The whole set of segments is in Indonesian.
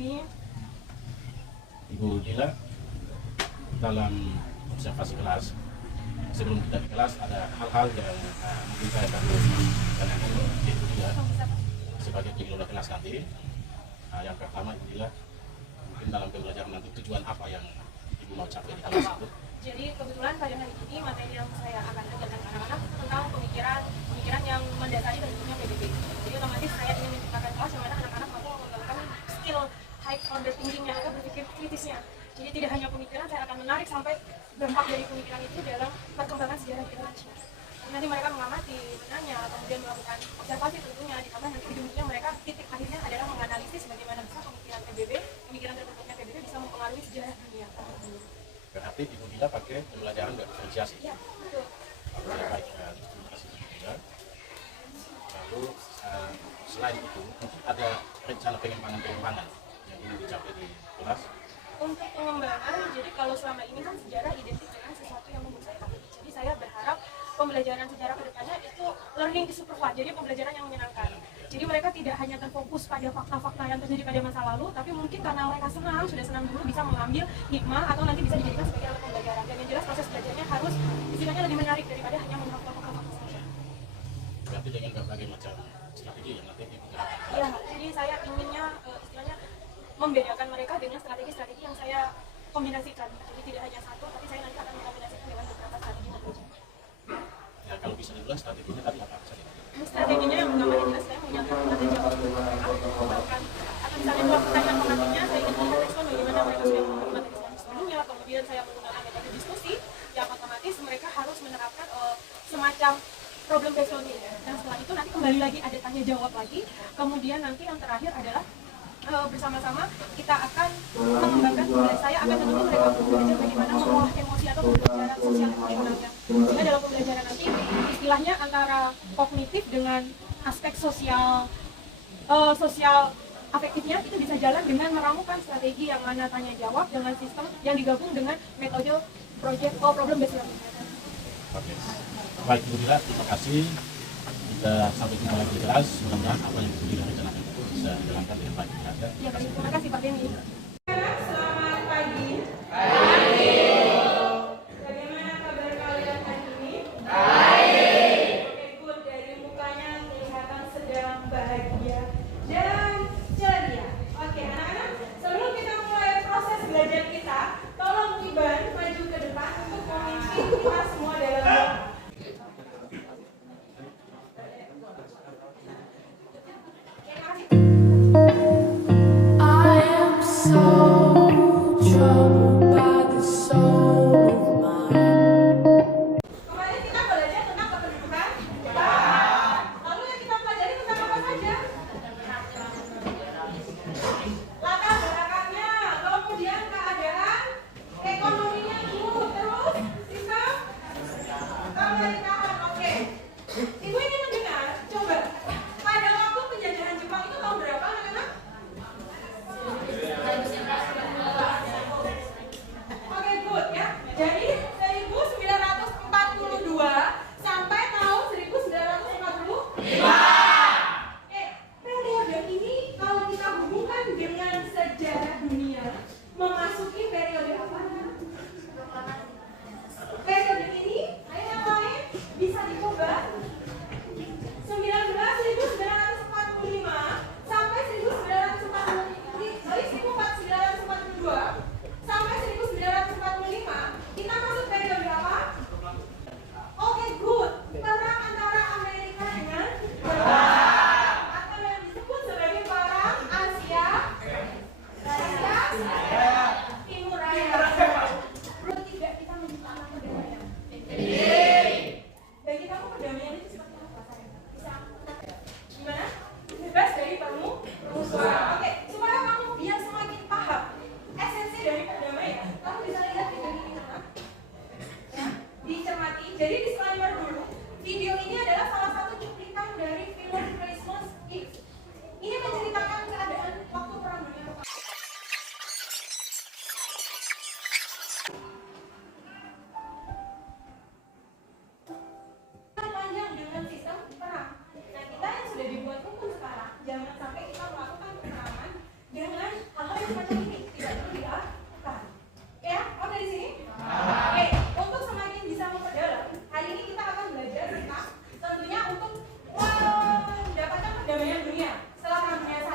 ini. Ibu Dila, dalam observasi kelas, sebelum kita di kelas ada hal-hal yang mungkin saya perlu tanyakan ke Ibu Dila sebagai pengelola kelas nanti. Yang pertama Ibu Dila, mungkin dalam pembelajaran nanti tujuan apa yang Ibu mau capai di kelas itu? Jadi kebetulan pada hari ini materi yang saya akan ajarkan anak-anak tentang pemikiran yang mendasari bentuknya PBB. Jadi otomatis saya ingin menciptakan kelas yang mana anak-anak mampu mengembangkan skill high order thinking-nya atau berpikir kritisnya. Jadi tidak hanya pemikiran, saya akan menarik sampai dampak dari pemikiran itu dalam perkembangan sejarah Indonesia. Nanti mereka mengamati, menanya, kemudian melakukan observasi tentunya, ditambah nanti ujung-ujungnya mereka titik akhirnya adalah menganalisis bagaimana bisa pemikiran PBB, pemikiran terbentuknya PBB bisa mempengaruhi sejarah dunia. Berarti Ibu Dila pakai pembelajaran diferensiasi. Ya, betul. Oke, baik, terima kasih Ibu Dila. Lalu selain itu, mungkin ada rencana pengembangan yang ingin dicapai di kelas? Untuk pengembangan, jadi kalau selama ini kan sejarah identik dengan sesuatu yang membosankan. Jadi saya berharap pembelajaran sejarah ke depannya itu learning is super fun, jadi pembelajaran yang menyenangkan. Jadi mereka tidak hanya terfokus pada fakta-fakta yang terjadi pada masa lalu, tapi mungkin karena mereka sudah senang dulu bisa mengambil hikmah atau nanti bisa dijadikan sebagai alat pembelajaran. Dan yang jelas proses belajarnya harus istilahnya lebih menarik daripada hanya menghafal fakta-fakta saja. Berarti dengan berbagai macam strategi yang nanti digunakan. Ya, jadi saya inginnya istilahnya membedakan mereka dengan strategi-strategi yang saya kombinasikan. Jadi tidak hanya satu, tapi saya nanti akan mengkombinasikan dengan beberapa strategi berbeda. Ya, kalau bisa dibilang strateginya tadi apa saja? Strateginya yang pertama jelas saya menyiapkan tanda jawab untuk mereka, bahkan atau misalnya dua pertanyaan pengantinnya saya ingin melihat respon bagaimana mereka sudah memahami materi sebelumnya, kemudian saya menggunakan metode diskusi yang otomatis mereka harus menerapkan semacam problem based learning, dan setelah itu nanti kembali lagi ada tanya jawab lagi, kemudian nanti yang terakhir adalah bersama-sama kita akan mengembangkan saya akan menuntut mereka untuk belajar bagaimana mengolah emosi atau pembelajaran sosial emosionalnya. Sehingga dalam pembelajaran nanti istilahnya antara kognitif dengan aspek sosial afektifnya itu bisa jalan dengan meramukan strategi yang mana tanya jawab dengan sistem yang digabung dengan metode problem based learning. Oke. Baik Ibu Dila, terima kasih. Kita sampai jumpa lagi di kelas. Mudah-mudahan apa yang Ibu Dila rencanakan itu bisa dijalankan dengan baik. Ya, baik. Terima kasih Pak Denny. Selamat pagi. Bagaimana kabar kalian hari ini? Baik. Oke, good. Dari mukanya kelihatan sedang bahagia dan ceria. Oke, anak-anak, sebelum kita mulai proses belajar kita, tolong Iban maju ke depan untuk memimpin kita semua dalam doa. Kemarin kita belajar tentang kependudukan Jepang. Lalu yang kita pelajari tentang apa saja? Latar belakangnya, kemudian keadaan ekonominya dulu, terus sistem pemerintahan. Oke. Ibu ingin mendengar, coba pada waktu penjajahan Jepang itu tahun berapa, anak-anak? semacam ini tidak perlu dilakukan. Ya, oke di sini. Oke, untuk semakin bisa memperdalam, hari ini kita akan belajar tentang tentunya untuk mendapatkan perdamaian dunia. Setelah Perang Dunia I,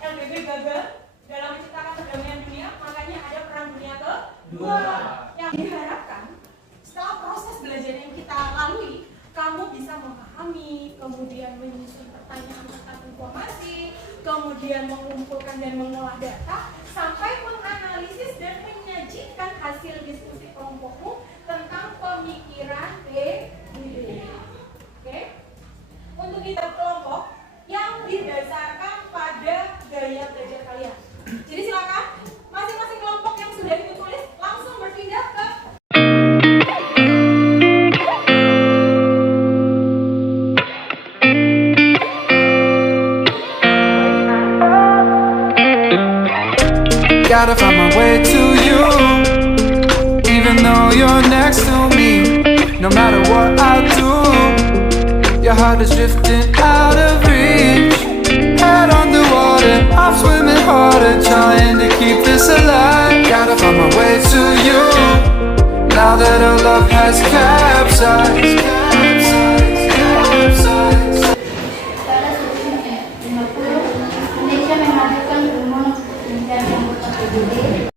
LBB gagal dalam menciptakan perdamaian dunia, makanya ada Perang Dunia Kedua. Yang diharapkan setelah proses belajar yang kita lalui, kamu bisa memahami, kemudian menyusun pertanyaan tentang informasi, kemudian mengumpulkan dan mengolah data, sampai menganalisis dan menyajikan hasil diskusi kelompokmu tentang pemikiran PBB. Oke? Untuk kita kelompok yang didasarkan pada gaya belajar kalian. Jadi silakan masing-masing kelompok yang sudah ikut tulis langsung berpindah ke Gotta find my way to you, even though you're next to me. No matter what I do, your heart is drifting out of reach. Head underwater, I'm swimming harder, trying to keep this alive. Gotta find my way to you, now that our love has capsized. Indonesia menghadirkan rumah mencari anggota PBB.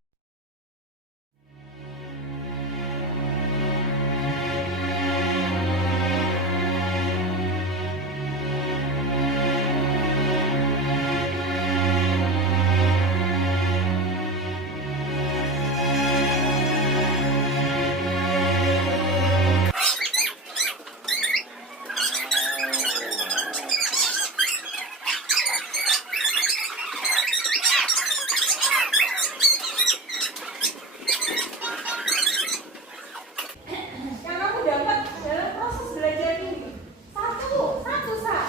yang kamu dapat dalam proses belajar ini. Satu sah.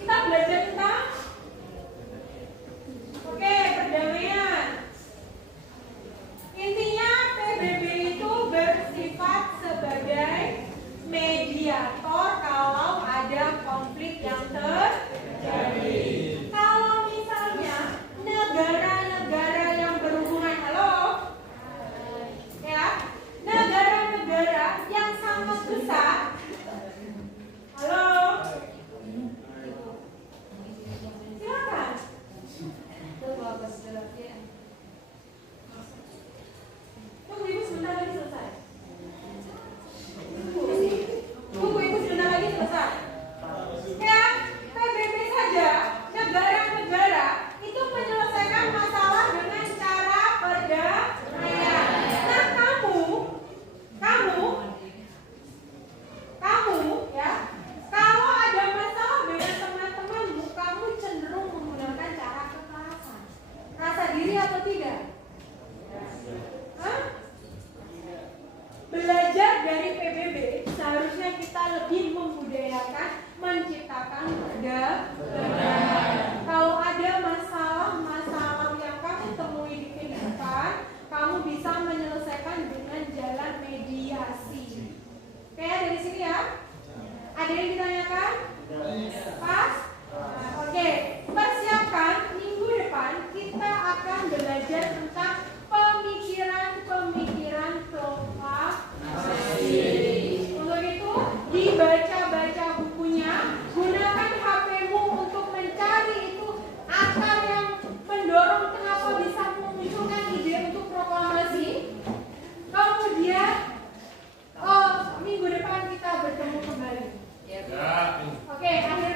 Kita belajar tentang perdamaian. Intinya PBB itu bersifat sebagai mediator kalau ada konflik yang terjadi. Kalau misalnya negara-negara yang berhubungan, ya, negara-negara yang sangat besar, silakan. Tunggu ibu sebentar lagi selesai. Tunggu ibu sebentar lagi selesai. Ya, PBB saja, negara-negara itu menyelesaikan masalah dengan cara perdamaian. Nah, kamu ya, kalau ada masalah dengan teman-temanmu, kamu cenderung menggunakan cara kekerasan. Rasa diri atau tidak? Hah? Belajar dari PBB, seharusnya kita lebih membudayakan menciptakan perdamaian. Kalau ada masalah-masalah yang kamu temui di kehidupan, kamu bisa menyelesaikan dengan jalan mediasi. Oke, dari sini ya. Ada yang ditanyakan? Pas? Oke, persiapkan minggu depan kita akan belajar tentang pemikiran proklamasi. Untuk itu, dibaca-baca bukunya, gunakan HP-mu untuk mencari itu akar yang mendorong kenapa bisa memunculkan ide untuk proklamasi. Kemudian minggu depan kita bertemu kembali. Oke, akhir